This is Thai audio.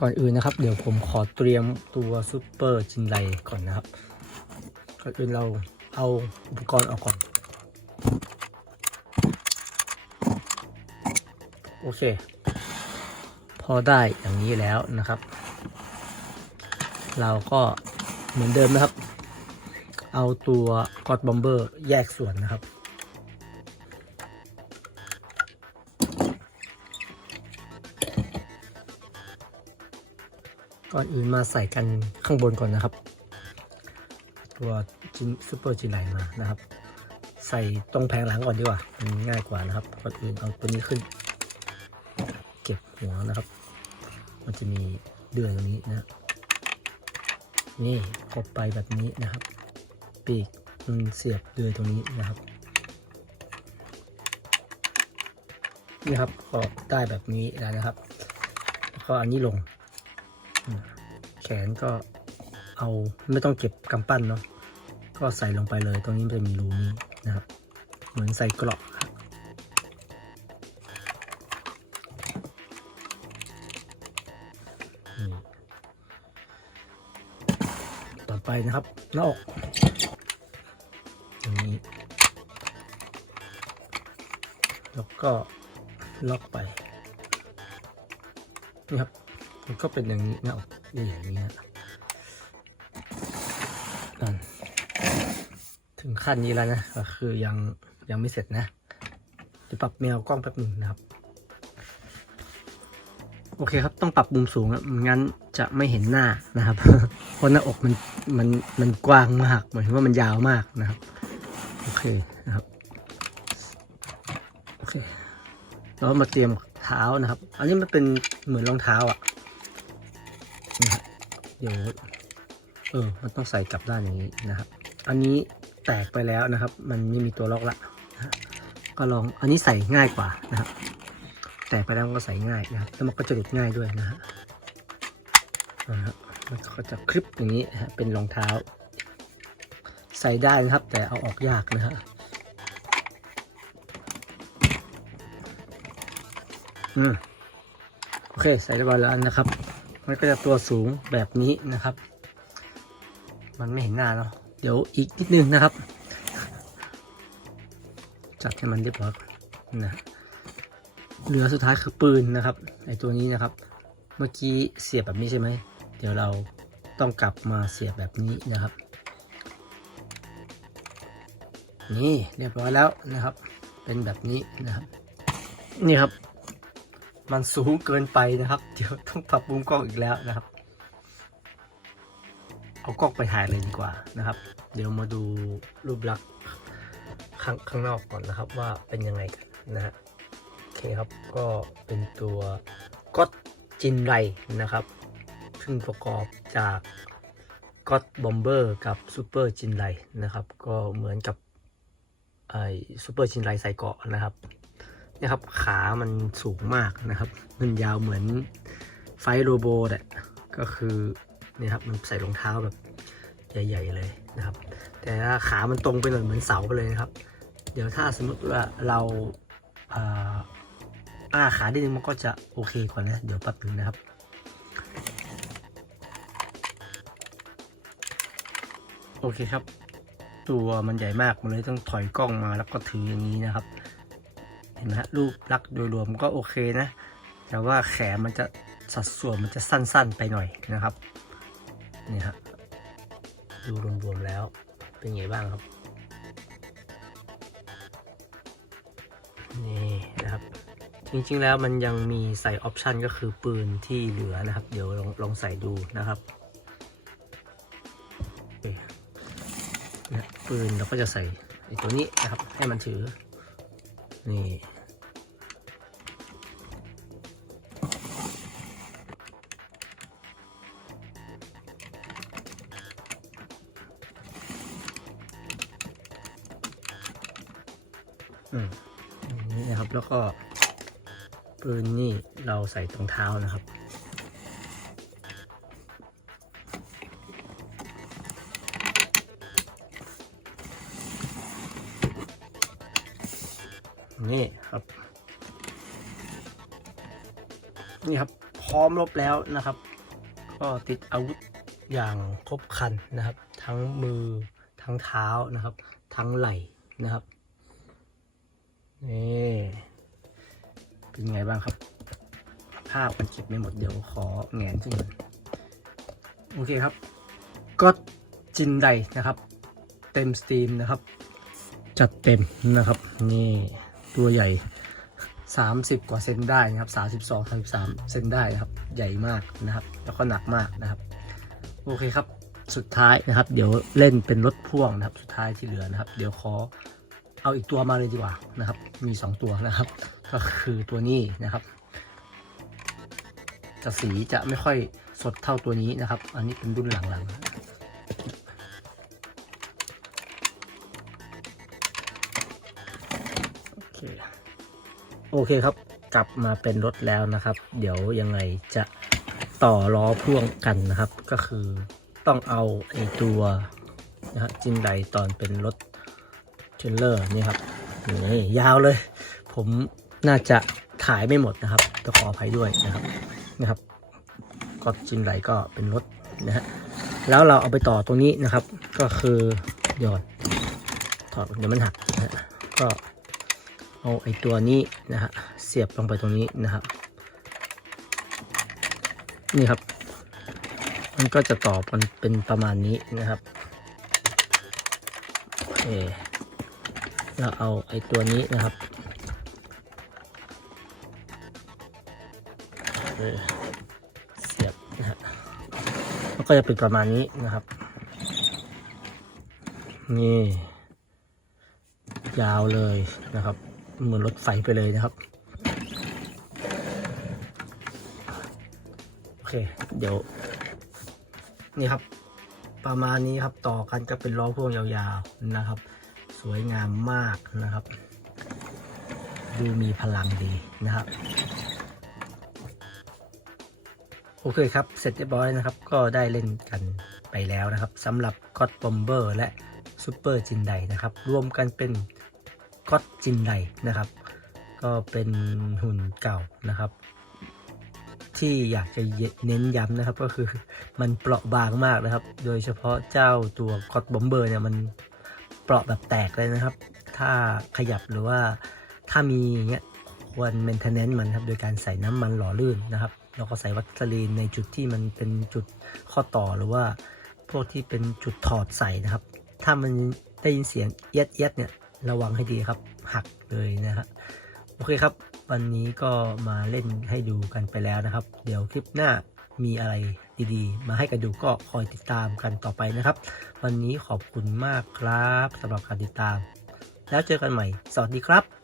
ก่อนอื่นนะครับ เดี๋ยวผมขอเตรียมตัวซูเปอร์จินไลก่อนนะครับ ก่อนอื่นเราเอาอุปกรณ์ออกก่อน โอเค พอได้อย่างนี้แล้วนะครับ เราก็เหมือนเดิมนะครับ เอาตัวกอดบอมเบอร์แยกส่วนนะครับ ก่อนอื่นมาใส่กันข้างบนก่อนนะครับ ตัวจินซูเปอร์จินไหลมานะครับ ใส่ตรงแผงหลังก่อนดีกว่ามันง่ายกว่านะครับก่อนอื่นเอาตัวนี้ขึ้น เก็บหัวนะครับ มันจะมีเดือยตรงนี้นะนี่กดไปแบบนี้นะครับ ปีกมันเสียบเดือยตรงนี้นะครับนี่ครับก็ได้แบบนี้แล้วนะครับก็อันนี้ลง แขนก็เอาไม่ต้องเก็บกำปั้นเนาะก็ใส่ลงไปเลยตรงนี้มันจะมีรูนี้นะครับ เหมือนใส่เกราะต่อไปนะครับหน้าอกอย่างนี้ แล้วก็ล็อกไปนี่ครับ มันก็เป็นอย่างนี้น้าอกอย่างนี้นั่นถึงขั้นนี้แล้วนะก็คือยังยังไม่เสร็จนะจะปรับแมวกล้องแป๊บหนึ่งนะครับ โอเคครับต้องปรับมุมสูงครับงั้นจะไม่เห็นหน้านะครับ เพราะหน้าอกมันมันมันกว้างมากเหมายถึงว่ามันยาวมากนะครับ โอเคนะครับโอเคแล้วมาเตรียมเท้านะครับ อันนี้มันเป็นเหมือนรองเท้าอะ นะฮะเดี๋ยวเออมันต้องใส่กลับด้านอย่างนี้นะครับ อันนี้แตกไปแล้วนะครับ มันไม่มีตัวล็อกละก็ลองอันนี้ใส่ง่ายกว่านะครับ แตกไปแล้วก็ใส่ง่ายนะครับแล้วมันก็จะหลุดง่ายด้วยนะฮะนะฮะมันก็จะคลิปอย่างนี้นะฮะเป็นรองเท้า ใส่ได้นะครับ แต่เอาออกยากนะฮะอืมโอเค ใส่เรียบร้อยแล้วนะครับ มันก็จะตัวสูงแบบนี้นะครับ มันไม่เห็นหน้าเนาะเดี๋ยวอีกนิดนึงนะครับ จัดให้มันเรียบร้อยนนะเหลือสุดท้ายคือปืนนะครับไอตัวนี้นะครับ เมื่อกี้เสียบแบบนี้ใช่ไหมเดี๋ยวเราต้องกลับมาเสียบแบบนี้นะครับ นี่เรียบร้อยแล้วนะครับ เป็นแบบนี้นะครับ นี่ครับ มันสูงเกินไปนะครับ เดี๋ยวต้องปรับมุมกล้องอีกแล้วนะครับ เอากล้องไปถ่ายเลยดีกว่านะครับ เดี๋ยวมาดูรูปลักษณ์ข้างข้างนอกก่อนนะครับ ว่าเป็นยังไงกันนะฮะโอเคครับก็เป็นตัวก็ตจินไรนะครับซึ่งประกอบจากก็ตบอมเบอร์กับซูเปอร์จินไรนะครับ ก็เหมือนกับไอซูเปอร์จินไรใส่เกาะนะครับ นะครับ ขามันสูงมากนะครับ มันยาวเหมือนไฟโรโบแหละก็คือเนี่ยครับมันใส่รองเท้าแบบใหญ่ ๆ เลยนะครับ แต่ถ้าขามันตรงไปหน่อยเหมือนเสาไปเลยนะครับ เดี๋ยวถ้าสมมติว่าเราอ่าอ้าขาได้นึงมันก็จะโอเคกว่านะ เดี๋ยวแป๊บนึงนะครับโอเคครับ ตัวมันใหญ่มากมันเลยต้องถอยกล้องมาแล้วก็ถืออย่างนี้นะครับ นไหมฮะรูปลักษณ์โดยรวมก็โอเคนะ แต่ว่าแขนมันจะสัดส่วนมันจะสั้นๆไปหน่อยนะครับนี่ฮะดูรวมๆแล้วเป็นไงบ้างครับนี่นะครับ จริงๆแล้วมันยังมีใส่ออปชันก็คือปืนที่เหลือนะครับ เดี๋ยวลองลองใส่ดูนะครับปืนเราก็จะใส่ตัวนี้นะครับให้มันถือ นี่ อืมอนี่นะครับ แล้วก็ปืนนี่เราใส่ตรงเท้านะครับ นี่ครับ นี่ครับ พร้อมรบแล้วนะครับ ก็ติดอาวุธอย่างครบครันนะครับ ทั้งมือทั้งเท้านะครับ ทั้งไหล่นะครับนี่เป็นไงบ้างครับ ภาพมันเก็บไม่หมดเดี๋ยวขอแงนขึ้นก่อนโอเคครับ ก็จินไดนะครับ เต็มสตรีมนะครับ จัดเต็มนะครับ นี่ ตัวใหญ่ 30 กว่าเซนได้นะครับ32 33เซนได้นะครับ ใหญ่มากนะครับ แล้วก็หนักมากนะครับ โอเคครับ สุดท้ายนะครับ เดี๋ยวเล่นเป็นรถพ่วงนะครับ สุดท้ายที่เหลือนะครับ เดี๋ยวขอเอาอีกตัวมาเลยดีกว่านะครับ มี 2 ตัวนะครับ ก็คือตัวนี้นะครับ จะสีจะไม่ค่อยสดเท่าตัวนี้นะครับ อันนี้เป็นรุ่นหลังๆ โอเคครับ กลับมาเป็นรถแล้วนะครับ เดี๋ยวยังไงจะต่อล้อพ่วงกันนะครับ ก็คือต้องเอาไอตัวนะฮะจินไดตอนเป็นรถเทรลเลอร์นี่ครับนี่ยาวเลย ผมน่าจะถ่ายไม่หมดนะครับต้องขออภัยด้วยนะครับนะครับก็จินไดก็เป็นรถนะฮะแล้วเราเอาไปต่อตรงนี้นะครับ ก็คือหยอดถอดเดี๋ยวมันหักนะฮะก็ เอาไอตัวนี้นะฮะเสียบลงไปตรงนี้นะครับ นี่ครับ มันก็จะต่อมันเป็นประมาณนี้นะครับโอเคเราเอาไอตัวนี้นะครับเออเสียบนะฮะมันก็จะเป็นประมาณนี้นะครับ นี่ ยาวเลยนะครับ เหมือนรถไฟไปเลยนะครับ โอเค เดี๋ยว นี่ครับ ประมาณนี้ครับต่อกันก็เป็นล้อพ่วงยาวๆนะครับ สวยงามมากนะครับ ดูมีพลังดีนะครับโอเคครับ เสร็จเรียบร้อยนะครับ ก็ได้เล่นกันไปแล้วนะครับสำหรับก็ d บอมเบอร์และซูเปอร์จินไดนะครับ รวมกันเป็น ก็จินไดนะครับ ก็เป็นหุ่นเก่านะครับ ที่อยากจะเน้นย้ำนะครับ ก็คือมันเปราะบางมากนะครับ โดยเฉพาะเจ้าตัวก็ d บอมเบอร์เนี่ยมันเปราะแบบแตกเลยนะครับ ถ้าขยับหรือว่าถ้ามีอย่างเงี้ยควร maintenance มันครับ โดยการใส่น้ำมันหล่อลื่นนะครับ แล้วก็ใส่วัสลีนในจุดที่มันเป็นจุดข้อต่อหรือว่าพวกที่เป็นจุดถอดใส่นะครับ ถ้ามันได้ยินเสียงเอียดเอียดเนี่ย ระวังให้ดีครับหักเลยนะครับโอเคครับ วันนี้ก็มาเล่นให้ดูกันไปแล้วนะครับ เดี๋ยวคลิปหน้ามีอะไรดีๆ มาให้กันดูก็คอยติดตามกันต่อไปนะครับ วันนี้ขอบคุณมากครับสำหรับการติดตาม แล้วเจอกันใหม่ สวัสดีครับ